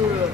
Mau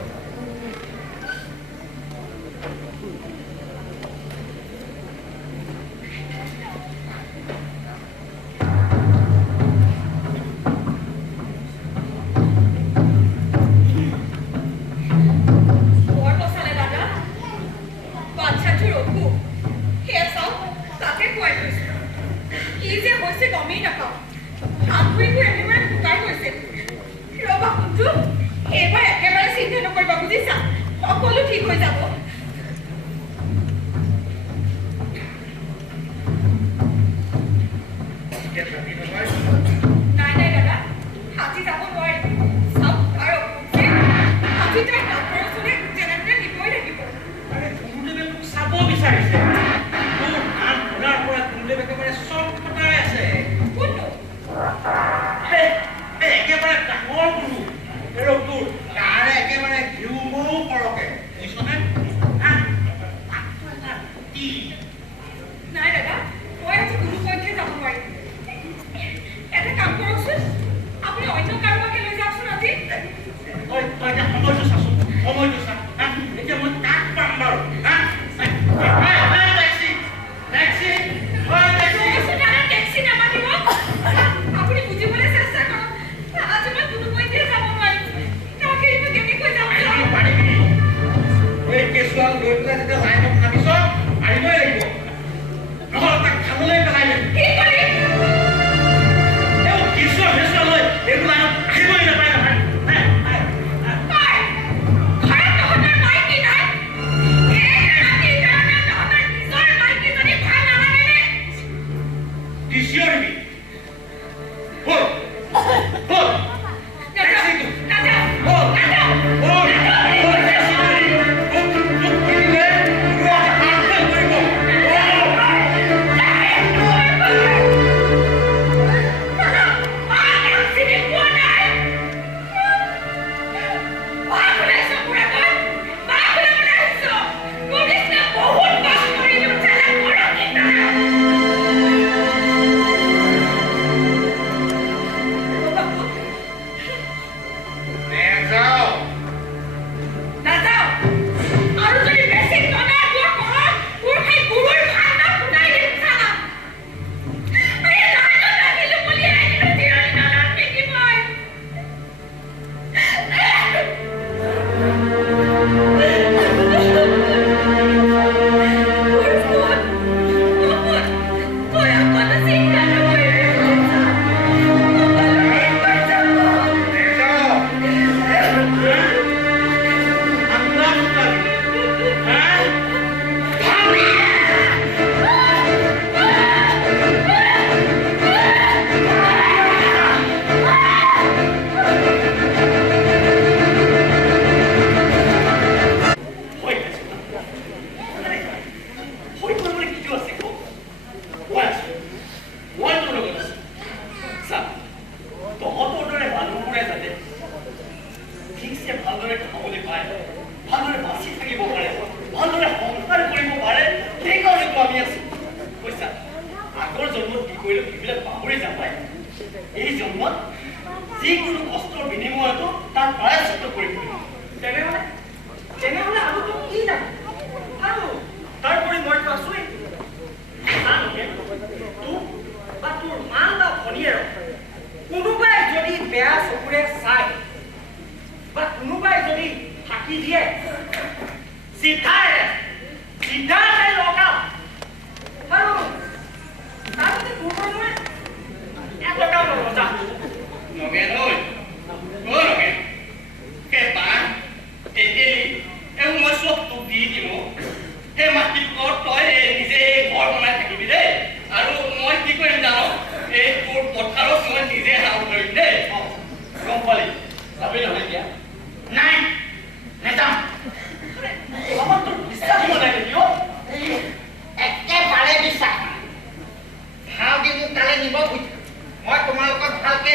তোমালোকক ভালকে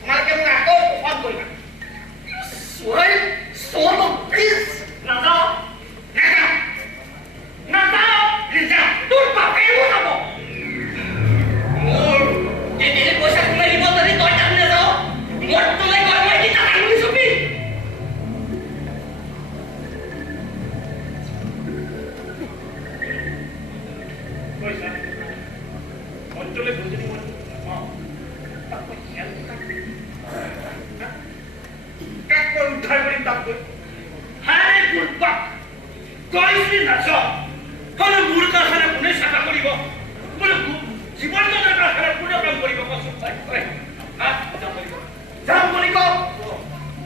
তোমালোকে মোক কৈছি নাচ হলে মোৰ কাষেৰে কোনে চাফা কৰিব বোলে জীৱনৰ কাষেৰে কোনে কাম কৰিব কচোন তই যাম বুলি কওঁ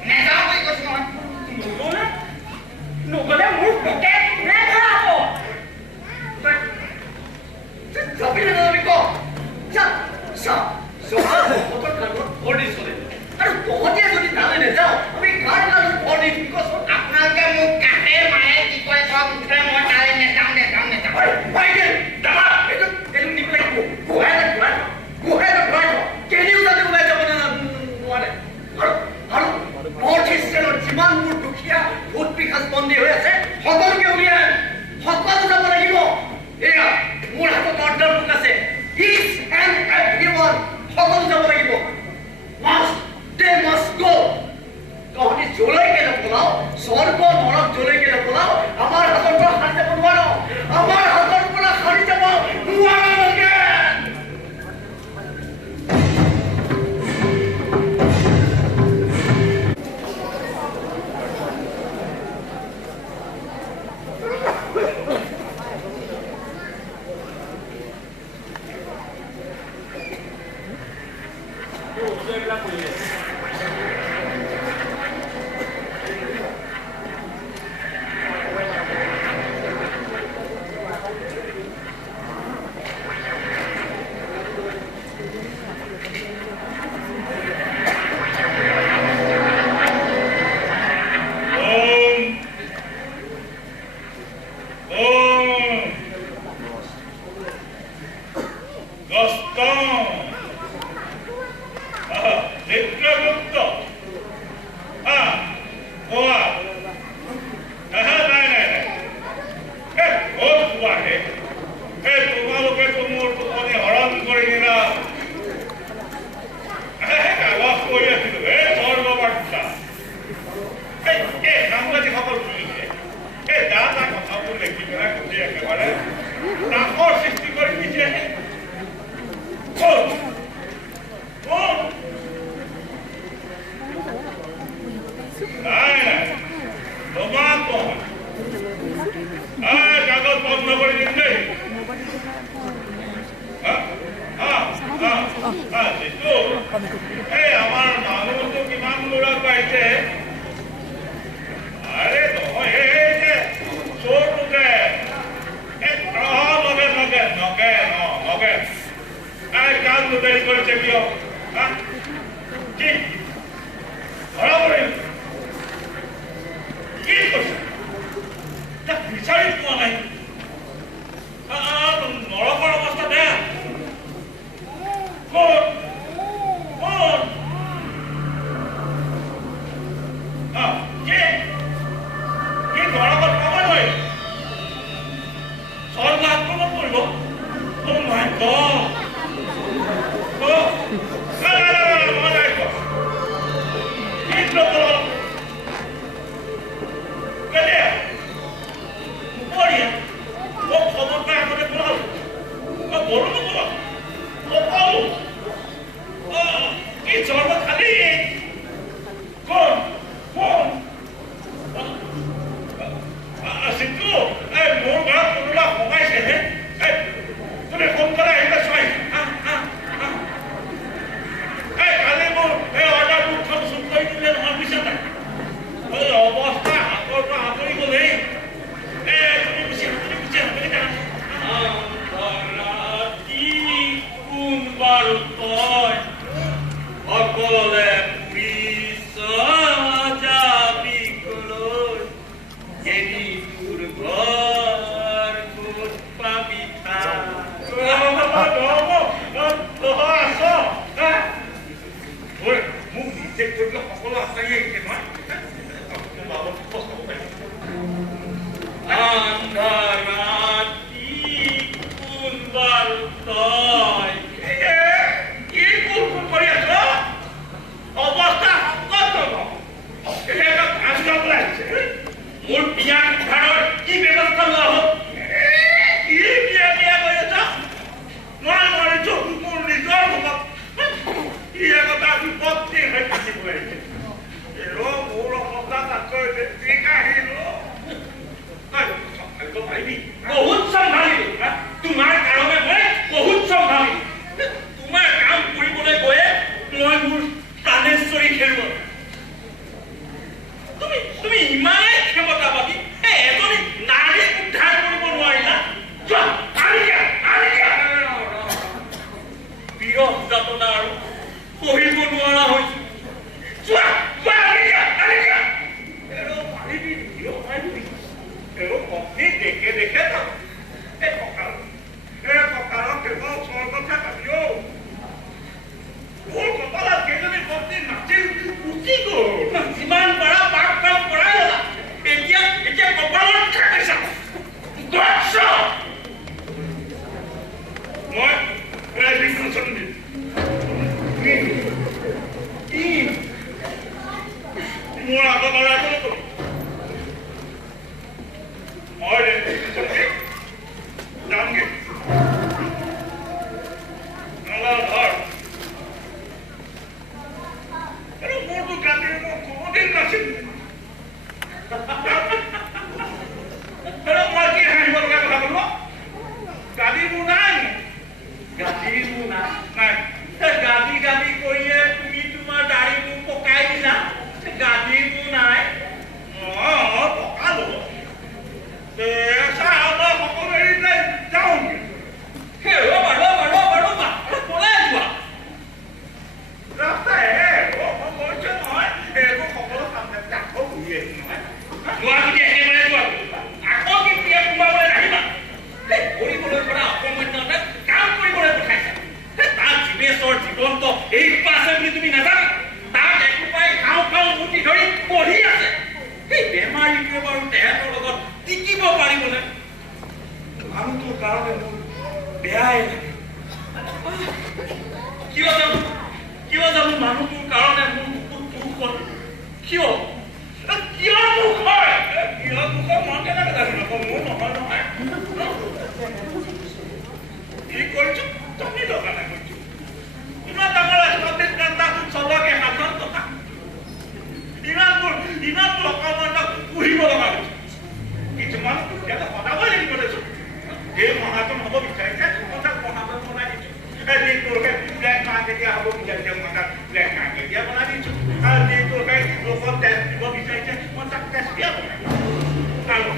নেযাওঁ বুলি কৈছো নহয় নগলে মোৰ পকেট কোনে ধৰাব যাবি নাযাবি ক আৰু তহঁতে যদি তালৈ নেযাওঁ আমি কাৰ কালত ভৰ দিম কচোন আপোনালোকে মোক কাষে মায়ে কি কয় চব মুঠে মই তালৈ নেযাওঁ এইটো নি পেলাই গোহাই কেনিও যাতে ওলাই যাব নোৱাৰে আৰু নৰ্থ ইষ্টাৰ্ণৰ যিমানবোৰ দুখীয়া ভূত পিশাচ বন্দী হৈ আছে সকলোকে উলিয়াই সকলো যাব লাগিব এয়া মোৰ হাতত অৰ্ডাৰ বুক আছে ইচ এণ্ড এভৰিৱান সকলো যাব লাগিব they must go তহঁতি জলৈকে নপলাও স্বৰ্গ নৰক জলৈকে নপলাও আমাৰ হাতৰ পৰা সাৰি যাব নোৱাৰো আমাৰ হাতৰ পৰা সাৰি যাব নোৱাৰোগে Pero, puro, no está tan মই কি হাঁহিব লগা কথা ক'লো গাড়ীবোৰ নাই গাড়ীবোৰ নাই গাড়ী গাড়ী কৰিয়ে তুমি তোমাৰ দাড়িবোৰ পকাই দিলা গাড়ীবোৰ নাই পকালো সকলো এৰি পেলাই যাওঁগে ৰ'বা পলাই যোৱা ৰাস্তাই কৈছে নহয় এইবোৰ সকলো কাম আকৌ ঘূৰি আহিম নহয় যোৱা যদি একেবাৰে যোৱা আকৌ কেতিয়া সোমাবলৈ নাহিবা কৰিবলৈ পৰা অকমান্যতে কাম কৰিবলৈ পঠাইছা তাত জীৱেশ্বৰ জীৱন্ত এই আছে বুলি তুমি নাজানা তাত একোপাই খাওঁ মুঠি ধৰি পঢ়ি আছে সেই বেমাৰীটোৱে বাৰু তেহেঁতৰ লগত টিকিব পাৰিবনে মানুহটোৰ কাৰণে মোৰ বেয়াই লাগে কিয় জানো মানুহটোৰ কাৰণে মোৰ বুকুত দুখ হ'ল কিয় দুখ হয় মন কেনেকৈ জানিব মোৰ নহয় কি কৰিছো তুমি লগা নাই কৰিছো ইমান ডাঙৰ ৰাজনৈতিক নেতা চবকে শাসন টকা ইমানবোৰ অকমানক পুহিব লগা হৈছে কিছুমান ইয়াতে সদাবই লাগিব দেছো এই মহাজন হ'ব বিচাৰিছে মহাজন বনাই দিছো ব্লেক মাৰ্কেটিয়া হ'ব বিচাৰিছে মই তাক ব্লেক মাৰ্কেটিয়া বনাই দিছো আৰু যিটোকে লোকক টেষ্ট দিব বিচাৰিছে মই তাক টেষ্ট দিয়া বনাই আৰু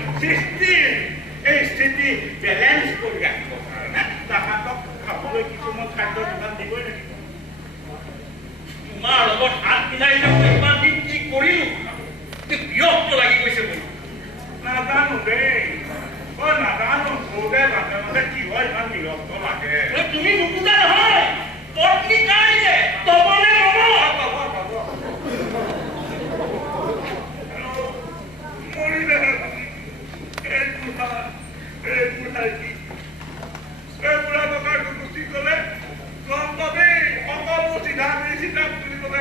এই স্থিতি বেলেঞ্চ কৰি ৰাখিব কাৰণে তাহাঁতক খাবলৈ কিছুমান খাদ্য যোগান দিবই লাগিব তোমাৰ লগত হাত মিলাই মই ইমান দিন কি কৰিলো বিৰক্ত লাগি গৈছে মোৰ নাজানো দেই নাজানো সৰুতে মাজে মাজে কি হয় ইমান বিৰক্ত লাগে তুমি নুবুজা নহয় পত্নী কাইলে তবলে মৰিলে বুঢ়া টকাটো গুচি গলে গম পাবি সকলো চিধা বুলি কলে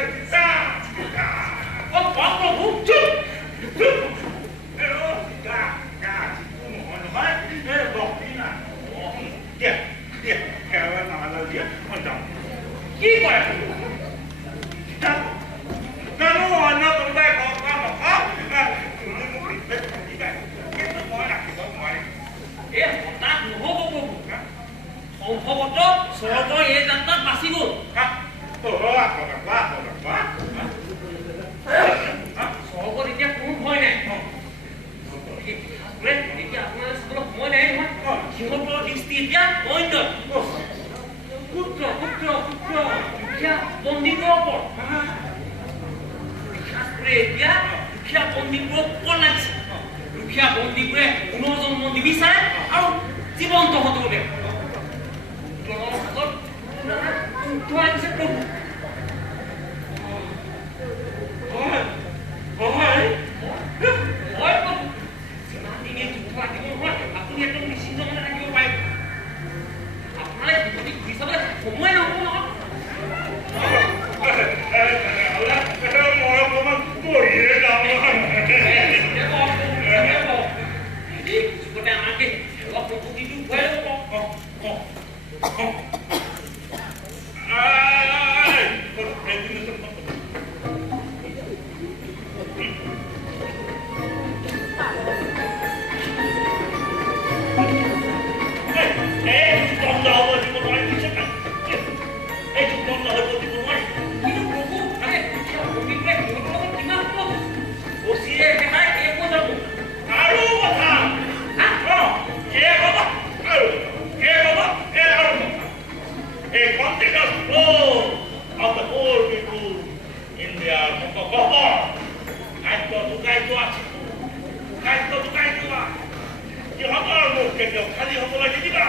কি কৰে জানো অন্য কোনোবাই কওক বা নকওক কিন্তু মই ৰাখিব নোৱাৰিম এই হঠাৎ নহ'ব সম্ভৱতঃ স্বৰ্গৰ এই যাত্ৰাত বাচি গ'ল স্বৰ্গত এতিয়া কোনো ভয় নাই এতিয়া আপোনাৰ সময় নাই নহয় সিহঁতৰ দৃষ্টি এতিয়া অন্যত পুত্ৰ দুখীয়া বন্দীবোৰৰ ওপৰত এতিয়া দুখীয়া বন্দীবোৰক ওপৰত লাগিছে দুখীয়া বন্দীবোৰে পুনৰ্জন্ম নিবিচাৰে আৰু জীৱন্ত হ'বলৈ আপুনি একদম নিশ্চিন্ত মনে থাকিব পাৰিব আপোনাৰ ঘূৰি চাবলৈ সময় নহ'ব নহয় আমাকে অলপ প্ৰকৃতিটো ঘূৰাই ল'ব খালি হ'বলৈ নিদিবা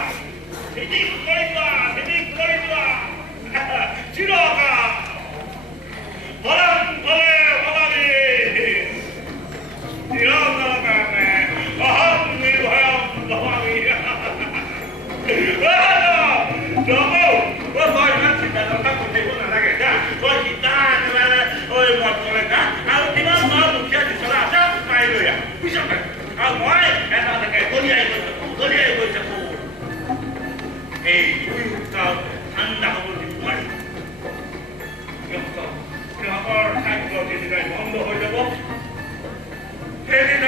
চিৰকাল ঠাণ্ডা হ'ব নোৱাৰি সিহঁতৰ খাদ্য যেনেকৈ বন্ধ হৈ যাব সেইদিনা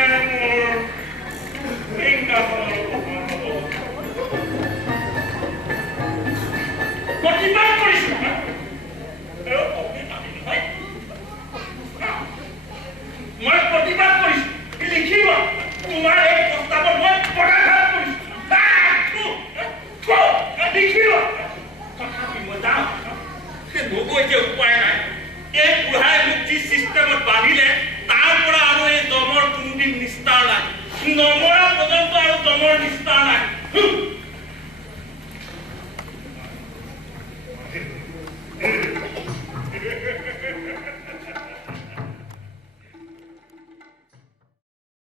যে উপায় নাই এই বুঢ়াই মোক যি চিষ্টেমত বান্ধিলে তাৰ পৰা আৰু এই দমৰ কোনোদিন নিস্তাৰ নাই নমৰা পৰ্যন্ত আৰু দমৰ নিস্তাৰ নাই